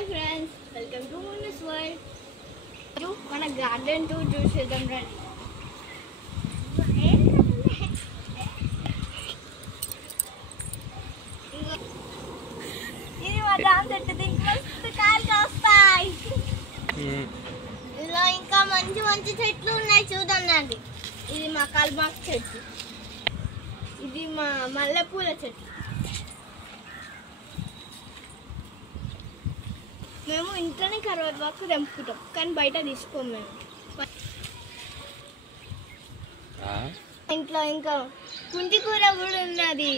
Hi friends, welcome to Munna's world. మన garden tour చూసేద్దాం రండి. ఇది మా జామ చెట్టు, దీనికి మస్తు కాయలు కాస్తాయి. ఇలా ఇంకా మంచి మంచి చెట్లు ఉన్నాయి చూడండి. ఇది మా కల్మాక్ చెట్టు, ఇది మా మల్లెపూల చెట్టు. మేము ఇంట్లోనే కరివేపాకు తెంపుకుంటాం, కానీ బయట తీసుకోము. మేము ఇంట్లో ఇంకా కుంటి కూర కూడా ఉన్నది.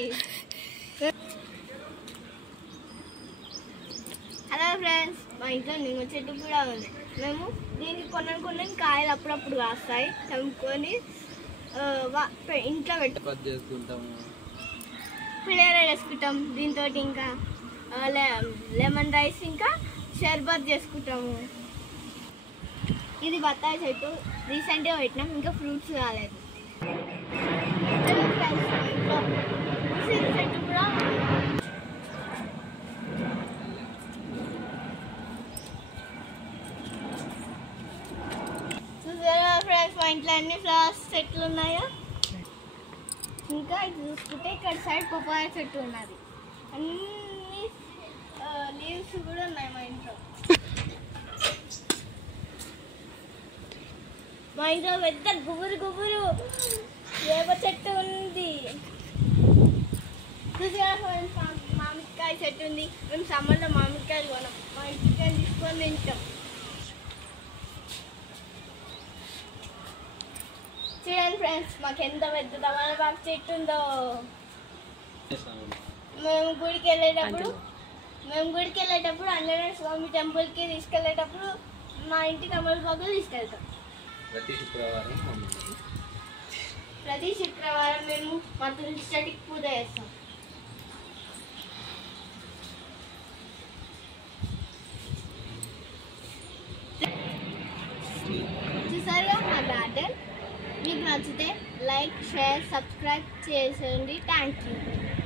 హలో ఫ్రెండ్స్, మా ఇంట్లో నిమ్మ చెట్టు కూడా ఉంది. మేము దీనికి కొన్ని కాయలు అప్పుడప్పుడు కాస్తాయి, తెంపుకొని ఇంట్లో పెట్టుకుంటాము, పులిహోర వేసుకుంటాం. దీంతో ఇంకా లెమన్ రైస్, ఇంకా షర్బత్ చేసుకుంటాము. ఇది బత్తాయి చెట్టు, రీసెంట్గా పెట్టినాం, ఇంకా ఫ్రూట్స్ కాలేదు. చెట్టు కూడా చూసారా ఫ్రెండ్స్, మా ఇంట్లో అన్ని ఫ్లవర్స్ చెట్లు ఉన్నాయా. ఇంకా ఇది చూసుకుంటే ఇక్కడ సైడ్ పపాయ చెట్టు ఉన్నది, అన్ని లీవ్స్ కూడా ఉన్నాయి మా ఇంట్లో. మా ఇంట్లో పెద్ద గుబురు వేప చెట్టు ఉంది. మామిడికాయ చెట్టు ఉంది. మేము సమ్మర్లో మామిడికాయలు కొనం, మా ఇంటికి తీసుకొని తింటాం. చూడండి ఫ్రెండ్స్, మాకు ఎంత పెద్ద తమలపాకు చెట్టు ఉందో. మేము గుడికి వెళ్ళేటప్పుడు ఆంజనేయ స్వామి టెంపుల్కి తీసుకెళ్ళేటప్పుడు మా ఇంటి తమలపాకులు తీసుకెళ్తాం. ప్రతి శుక్రవారం మేము మా తులసి చెట్టుకి పూజ చేస్తాం. చూసారుగా మా గార్డెన్. మీకు నచ్చితే లైక్, షేర్, సబ్స్క్రైబ్ చేసేయండి. Thank you.